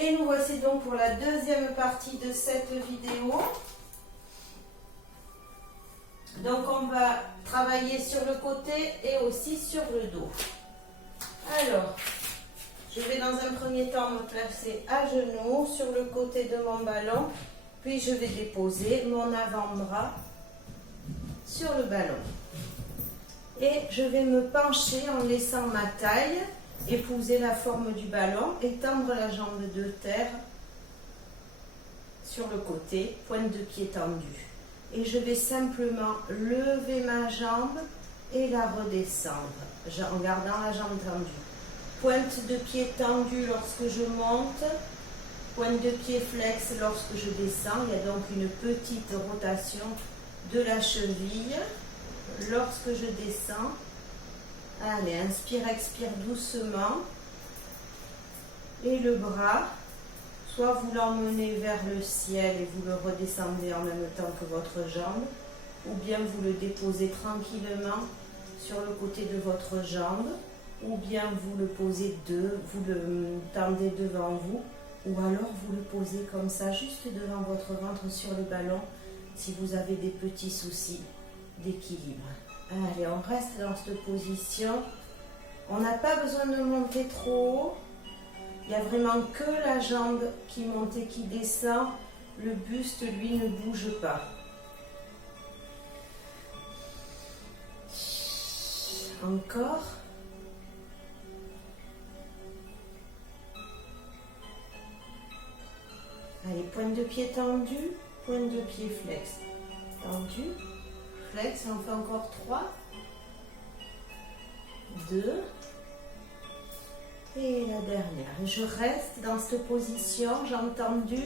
Et nous voici donc pour la deuxième partie de cette vidéo. Donc on va travailler sur le côté et aussi sur le dos. Alors, je vais dans un premier temps me placer à genoux sur le côté de mon ballon. Puis je vais déposer mon avant-bras sur le ballon. Et je vais me pencher en laissant ma taille épouser la forme du ballon et tendre la jambe de terre sur le côté, pointe de pied tendue. Et je vais simplement lever ma jambe et la redescendre en gardant la jambe tendue. Pointe de pied tendue lorsque je monte, pointe de pied flex lorsque je descends. Il y a donc une petite rotation de la cheville lorsque je descends. Allez, inspire, expire doucement. Et le bras, soit vous l'emmenez vers le ciel et vous le redescendez en même temps que votre jambe, ou bien vous le déposez tranquillement sur le côté de votre jambe, ou bien vous le posez vous le tendez devant vous, ou alors vous le posez comme ça, juste devant votre ventre sur le ballon, si vous avez des petits soucis d'équilibre. Allez, on reste dans cette position. On n'a pas besoin de monter trop haut. Il n'y a vraiment que la jambe qui monte et qui descend. Le buste, lui, ne bouge pas. Encore. Allez, pointe de pied tendue, pointe de pied flex. Tendu, flex, on fait encore 3. 2. Et la dernière. Et je reste dans cette position, j'ai entendu,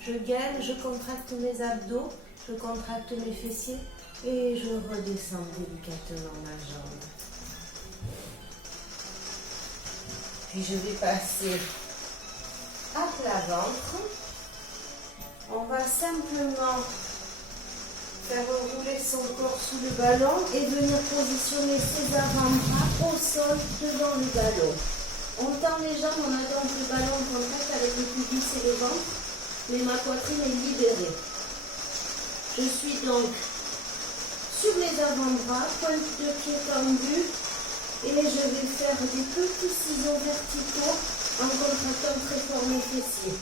je gaine, je contracte mes abdos, je contracte mes fessiers et je redescends délicatement ma jambe. Puis je vais passer à plat ventre. On va simplement faire rouler son corps sous le ballon et venir positionner ses avant-bras au sol devant le ballon. On tend les jambes, on a donc le ballon en contact avec le pubis et le ventre, mais ma poitrine est libérée. Je suis donc sur les avant-bras, pointe de pied tendue, et je vais faire des petits ciseaux verticaux en contractant très fort mes fessiers.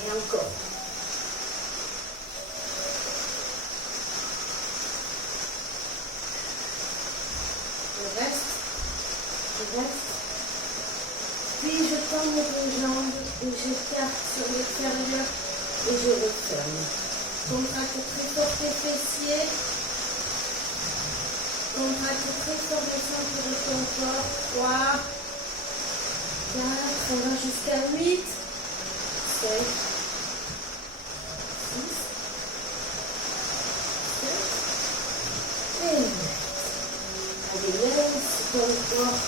Et encore. Je reste. Puis je tends mes jambes et j'écarte sur l'extérieur et je referme. Contracte très fort les fessiers. Contracte très fort le centre de ton corps. 3, 4, on va jusqu'à 8, 7, 6, 7 et 8. Allez, laisse ton corps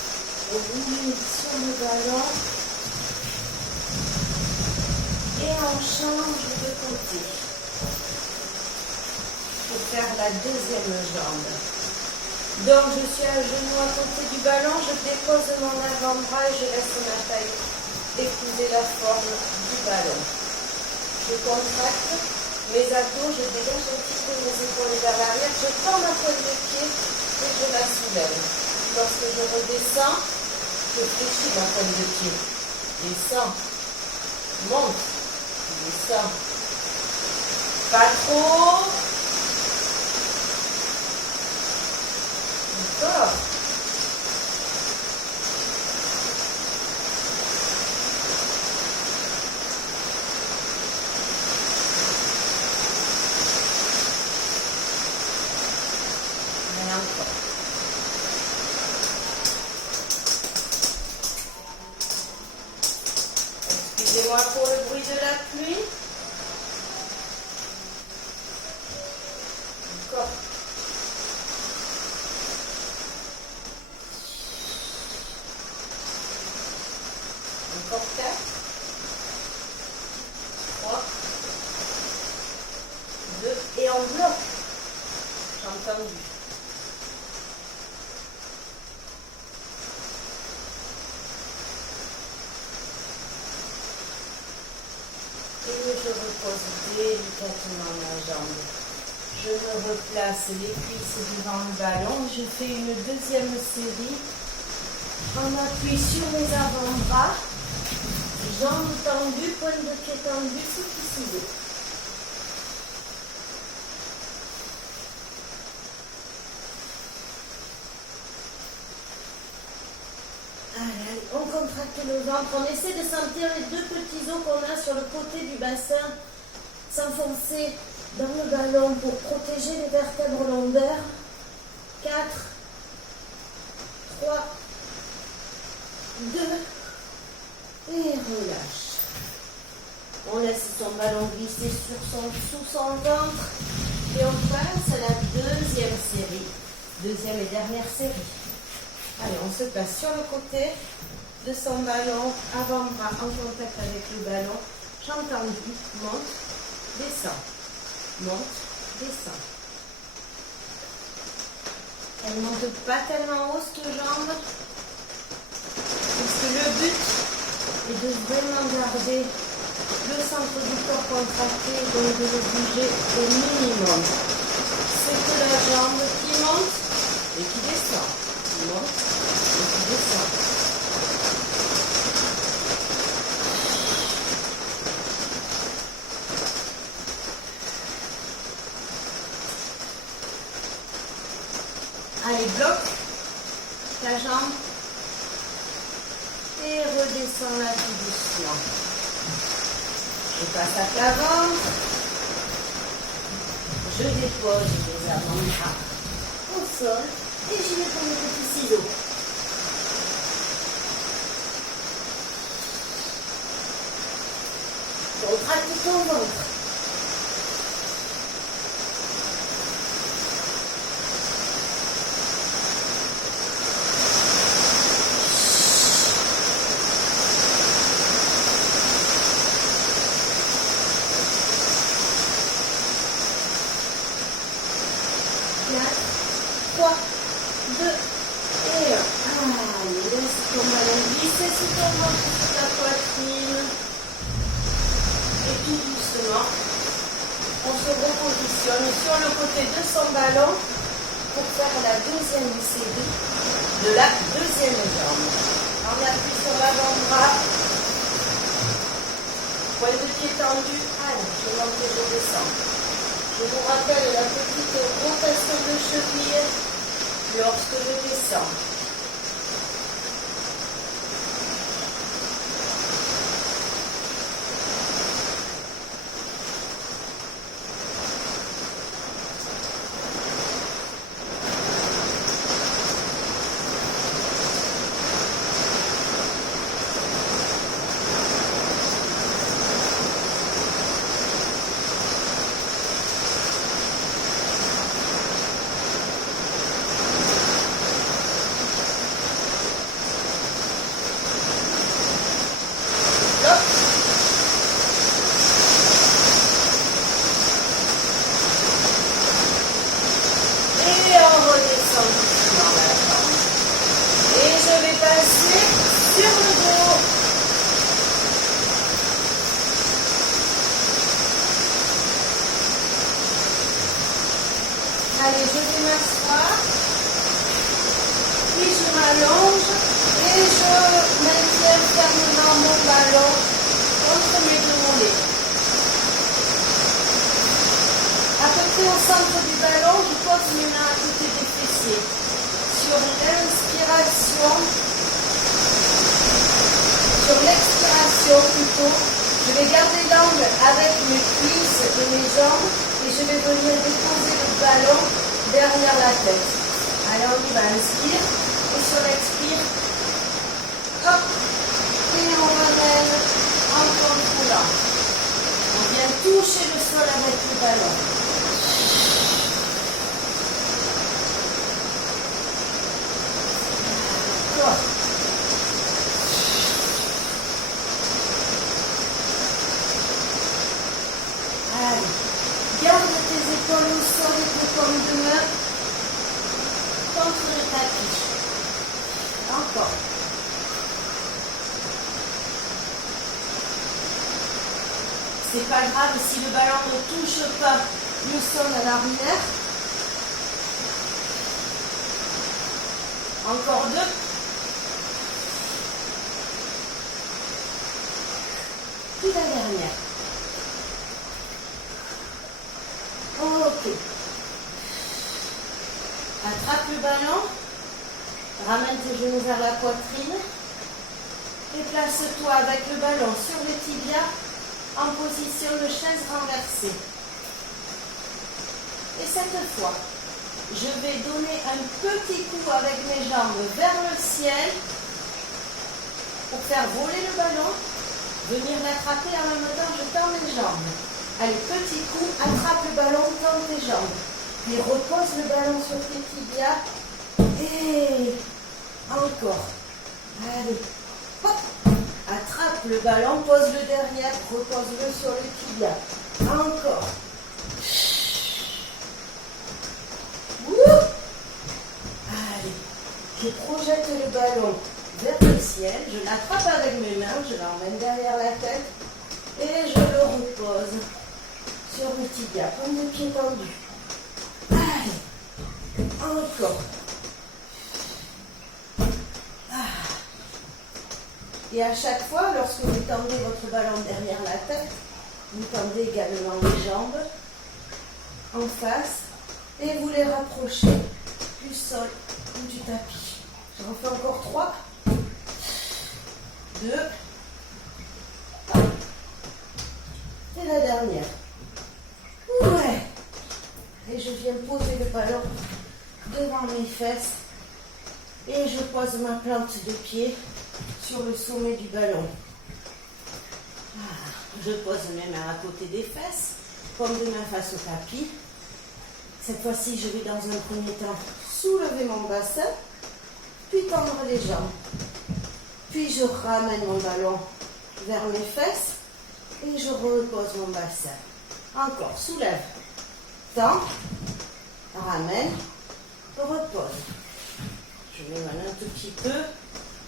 rouler sur le ballon. Et on change de côté. Pour faire la deuxième jambe. Donc je suis à genoux à côté du ballon, je dépose mon avant-bras et je laisse ma taille épouser la forme du ballon. Je contracte mes abdos, je dégage un petit peu mes épaules vers l'arrière, je tends ma pointe de pied et je la soulève. Lorsque je redescends, je fléchis ma pointe de pied. Descends, monte, descends. Pas trop. Encore. Et encore. Excusez-moi pour le bruit de la pluie. Encore. Encore 4, 3, en bloc. Jambes tendues. Et je repose délicatement ma jambe. Je me replace les cuisses devant le ballon. Je fais une deuxième série. On appuie sur mes avant-bras. Jambes tendues, pointe de pied tendue, souffle ciseaux. Allez, on contracte le ventre. On essaie de sentir les deux petits os qu'on a sur le côté du bassin s'enfoncer dans le ballon pour protéger les vertèbres lombaires. 4, 3, 2, et relâche. On laisse son ballon glisser sous son ventre et on passe à la deuxième série. Deuxième et dernière série. Allez, on se place sur le côté de son ballon, avant-bras en contact avec le ballon, jambes tendues, monte, descend, monte, descend. Elle ne monte pas tellement haut cette jambe, parce que le but est de vraiment garder le centre du corps contracté, donc de le bouger au minimum. C'est que la jambe qui monte et qui descend, qui monte et qui descend. Allez, bloque ta jambe et redescends-la tout doucement. Je passe à plat ventre. Je dépose les avant-bras au sol et j'y vais pour mes petits ciseaux. Contracte ton ventre. Sur le côté de son ballon pour faire la deuxième série de la deuxième jambe. On appuie sur l'avant-bras, pointe de pied tendu, allez, je monte et je descends. Je vous rappelle la petite rotation de cheville lorsque je descends. Allez, je vais m'asseoir, puis je m'allonge et je maintiens fermement mon ballon contre mes deux mollets. À peu près au centre du ballon, je pose mes mains à côté des fessiers. Sur l'expiration plutôt, je vais garder l'angle avec mes cuisses et mes jambes et je vais venir déposer le ballon derrière la tête. Allez, on y va, inspire et sur l'expire, hop, et on ramène en contrôlant. On vient toucher le sol avec le ballon. Garde tes épaules au sol et tes paumes de main contre le tapis. Encore. C'est pas grave si le ballon ne touche pas le sol à l'arrière. Encore 2. Puis la dernière. Ok. Attrape le ballon. Ramène tes genoux vers la poitrine. Et place-toi avec le ballon sur le tibia en position de chaise renversée. Et cette fois, je vais donner un petit coup avec mes jambes vers le ciel pour faire voler le ballon, venir l'attraper en même temps je tends mes jambes. Allez, petit coup, attrape le ballon, tends tes jambes. Puis repose le ballon sur tes tibias. Et encore. Allez, hop. Attrape le ballon, pose-le derrière, repose-le sur le tibia. Encore. Allez, je projette le ballon vers le ciel, je l'attrape avec mes mains, je l'emmène derrière la tête et je le repose sur le tibia, comme des pieds tendus. Allez, encore. Et à chaque fois, lorsque vous tendez votre ballon derrière la tête, vous tendez également les jambes en face et vous les rapprochez du sol ou du tapis. Je refais encore 3, 2, et la dernière. Ouais. Et je viens poser le ballon devant mes fesses et je pose ma plante de pied sur le sommet du ballon. Je pose mes mains à côté des fesses, comme de main face au tapis. Cette fois-ci, je vais dans un premier temps soulever mon bassin, puis tendre les jambes. Puis je ramène mon ballon vers mes fesses et je repose mon bassin. Encore, soulève, tends, ramène, repose. Je m'éloigne un tout petit peu.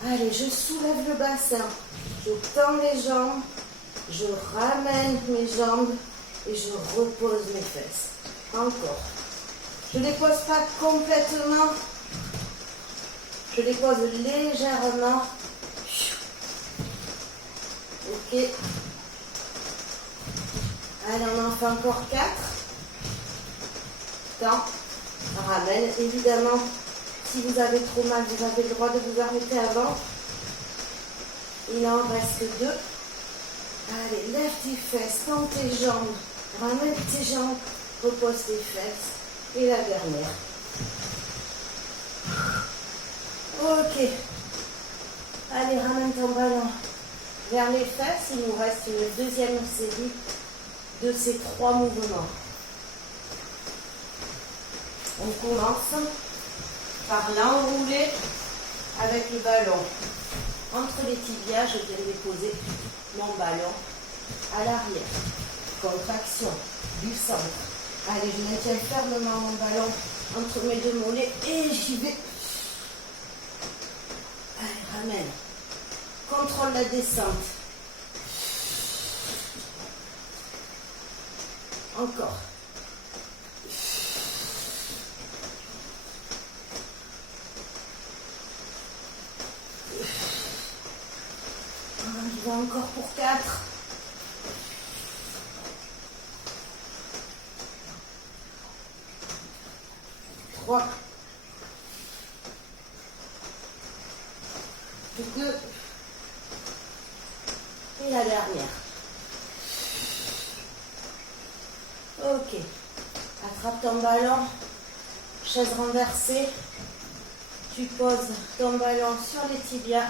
Allez, je soulève le bassin, je tends les jambes, je ramène mes jambes et je repose mes fesses. Encore. Je ne les pose pas complètement, je les pose légèrement. Ok. Allez, on en fait encore 4. Tends, ramène, évidemment. Si vous avez trop mal, vous avez le droit de vous arrêter avant. Il en reste 2. Allez, lève tes fesses, tends tes jambes, ramène tes jambes, repose tes fesses. Et la dernière. Ok. Allez, ramène ton ballon vers les fesses. Il nous reste une deuxième série de ces 3 mouvements. On commence par l'enrouler avec le ballon. Entre les tibias, je viens déposer mon ballon à l'arrière. Contraction du centre. Allez, je maintiens fermement mon ballon entre mes 2 mollets et j'y vais. Allez, ramène. Contrôle la descente. Encore. Je vais encore pour 4. 3. 2. Et la dernière. Ok. Attrape ton ballon. Chaise renversée. Tu poses ton ballon sur les tibias.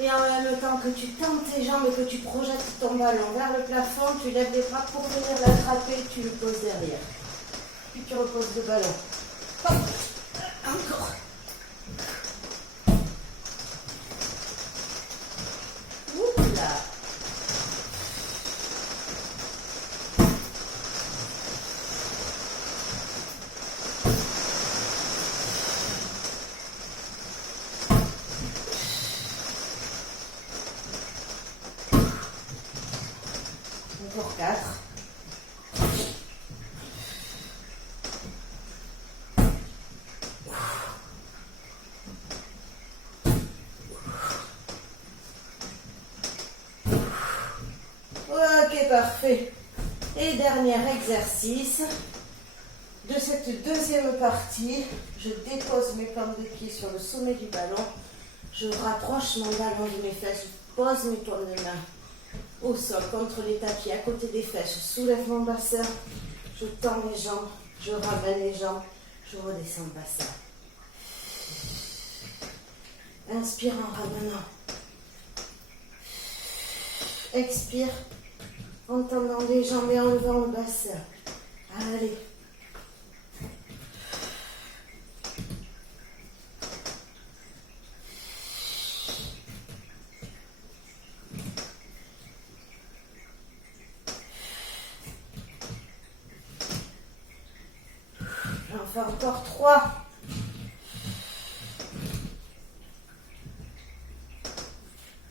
Et en même temps que tu tends tes jambes et que tu projettes ton ballon vers le plafond, tu lèves les bras pour venir l'attraper, tu le poses derrière. Puis tu reposes le ballon. Hop. Encore. Oula. Encore 4. Ok, parfait. Et dernier exercice de cette deuxième partie. Je dépose mes plantes de pied sur le sommet du ballon. Je rapproche mon ballon de mes fesses. Je pose mes paumes de main au sol contre les tapis à côté des fesses. Je soulève mon bassin. Je tends les jambes. Je ramène les jambes. Je redescends le bassin. Inspire en ramenant. Expire en tendant les jambes et en levant le bassin. Allez. J'en fais encore 3.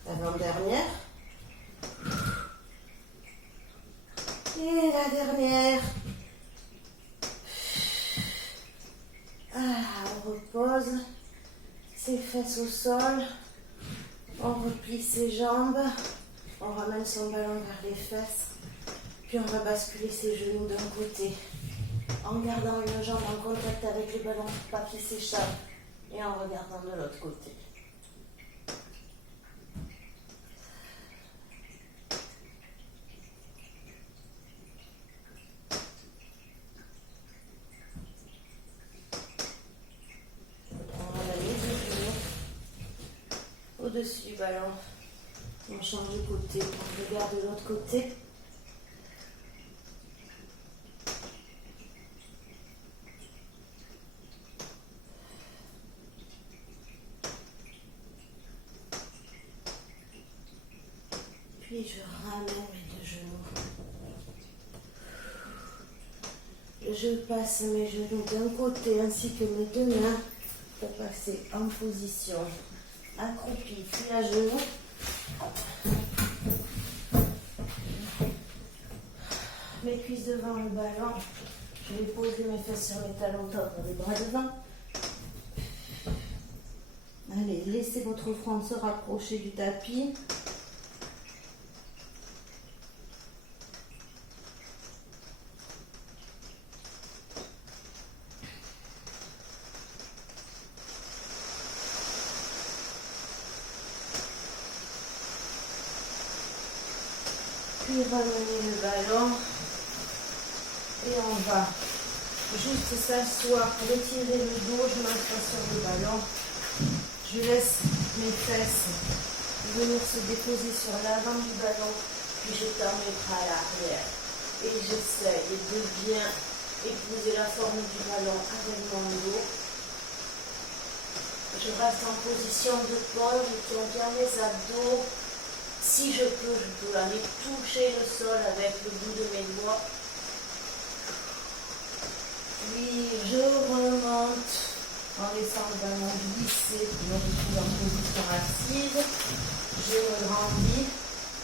L'avant-dernière. Et la dernière. On repose ses fesses au sol. On replie ses jambes. On ramène son ballon vers les fesses. Puis on va basculer ses genoux d'un côté. En gardant une jambe en contact avec le ballon pour pas qu'il s'échappe. Et en regardant de l'autre côté. Au-dessus du ballon, on change de côté, on regarde de l'autre côté. Puis je ramène mes deux genoux. Je passe mes genoux d'un côté ainsi que mes deux mains pour passer en position accroupi, puis à genoux. Mes cuisses devant le ballon. Je vais poser mes fesses sur mes talons top, les bras devant. Allez, laissez votre front se rapprocher du tapis. Puis ramener le ballon et on va juste s'asseoir, retirer le dos, je m'assois sur le ballon, je laisse mes fesses venir se déposer sur l'avant du ballon, puis je tends mes bras à l'arrière et j'essaie de bien épouser la forme du ballon avec mon dos. Je reste en position de pause, je tiens bien mes abdos. Si je peux aller toucher le sol avec le bout de mes doigts. Puis je remonte en laissant le ballon glisser, puis je retrouve en position assise. Je me grandis.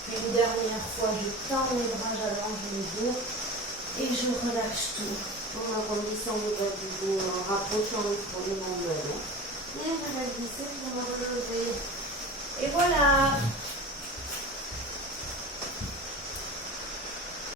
Puis une dernière fois, je tends les bras, j'allonge le dos et je relâche tout en arrondissant le bas du dos, en rapprochant le front de mon ballon. Et je vais glisser, je vais me relever. Et voilà!